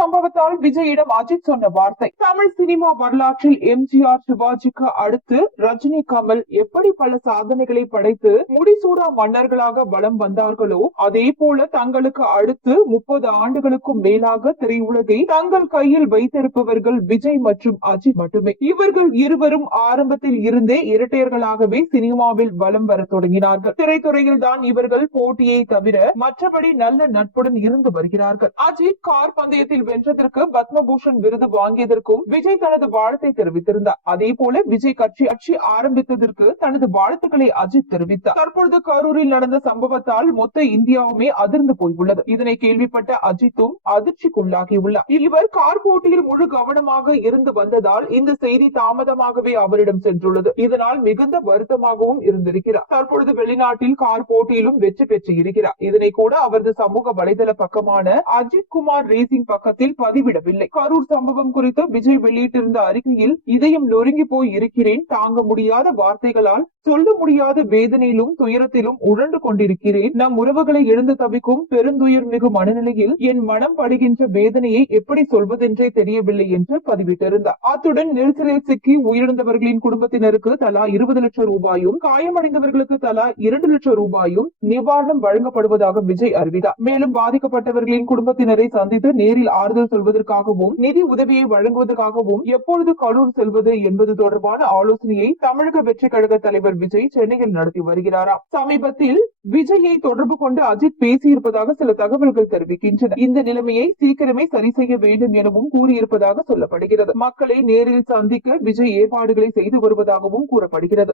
சம்பவத்தால் விஜயிடம் அஜித் சொன்ன வார்த்தை. தமிழ் சினிமா வரலாற்றில் எம்ஜிஆர் சிவாஜிக்கு அடுத்து ரஜினி கமல் எப்படி பல சாதனைகளை படைத்து முடிசூடா மன்னர்களாக வலம் வந்தார்களோ அதே போல தங்களுக்கு அடுத்து முப்பது ஆண்டுகளுக்கும் மேலாக திரையுலகை தங்கள் கையில் வைத்திருப்பவர்கள் விஜய் மற்றும் அஜித் மட்டுமே. இவர்கள் இருவரும் ஆரம்பத்தில் இருந்தே இரட்டையர்களாகவே சினிமாவில் வலம் வர தொடங்கினார்கள். திரைத்துறையில் தான் இவர்கள் போட்டியை தவிர மற்றபடி நல்ல நட்புடன் இருந்து வருகிறார்கள். அஜித் கார் பந்தயத்தில் வென்றதற்கு பத்மபூஷன் விருது வாங்கியதற்கும் விஜய் தனது வாழ்த்தை தெரிவித்திருந்தார். அதே போல விஜய் கட்சி கட்சி ஆரம்பித்ததற்கு தனது வாழ்த்துக்களை அஜித் தெரிவித்தார். தற்பொழுது கரூரில் நடந்த சம்பவத்தால் மொத்த இந்தியாவுமே அதிர்ந்து போயுள்ளது இதனை கேள்விப்பட்ட அஜித்தும் அதிர்ச்சிக்குள்ளாகியுள்ளார். இவர் கார் போட்டியில் முழு கவனமாக இருந்து வந்ததால் இந்த செய்தி தாமதமாகவே அவரிடம் சென்றுள்ளது. இதனால் மிகுந்த வருத்தமாகவும் இருந்திருக்கிறார். தற்பொழுது வெளிநாட்டில் கார் போட்டியிலும் வெற்றி பெற்று இருக்கிறார் இதனை கூட அவரது சமூக வலைதள பக்கமான அஜித் குமார் ரேசிங் பக்கத்தில் பதிவிடவில்லை. கரூர் சம்பவம் குறித்து விஜய் வெளியிட்டிருந்த அறிக்கையில் இதயம் நொறுங்கி போய் இருக்கிறேன் தாங்க முடியாத வார்த்தைகளால் சொல்ல முடியாத வேதனையிலும் துயரத்திலும் உழன்று கொண்டிருக்கிறேன். நம் உறவுகளை எழுந்து தவிக்கும் பெருந்துயர் மிகு மனநிலையில் என் மனம் படுகின்ற வேதனையை எப்படி சொல்வதென்றே தெரியவில்லை என்று பதிவிட்டிருந்தார். அத்துடன் நெரிசலில் சிக்கி உயிரிழந்தவர்களின் குடும்பத்தினருக்கு தலா இருபது லட்சம் ரூபாயும் காயமடைந்தவர்களுக்கு தலா இரண்டு லட்சம் ரூபாயும் நிவாரணம் வழங்கப்படுவதாக விஜய் அறிவித்தார். மேலும் பாதிக்கப்பட்டவர்களின் குடும்பத்தினரை சந்தித்து நேரில் ஆறுதல் சொல்வதற்காகவும் நிதி உதவியை வழங்குவதற்காகவும் எப்பொழுது கரூர் செல்வது என்பது தொடர்பான ஆலோசனையை தமிழக வெற்றி கழக தலைவர் விஜய் சென்னையில் நடத்தி வருகிறாராம். சமீபத்தில் விஜயை தொடர்பு கொண்டு அஜித் பேசியிருப்பதாக சில தகவல்கள் தெரிவிக்கின்றன. இந்த நிலைமையை சீக்கிரமே சரி செய்ய வேண்டும் எனவும் கூறியிருப்பதாக சொல்லப்படுகிறது. மக்களை நேரில் சந்திக்க விஜய் ஏற்பாடுகளை செய்து வருவதாகவும் கூறப்படுகிறது.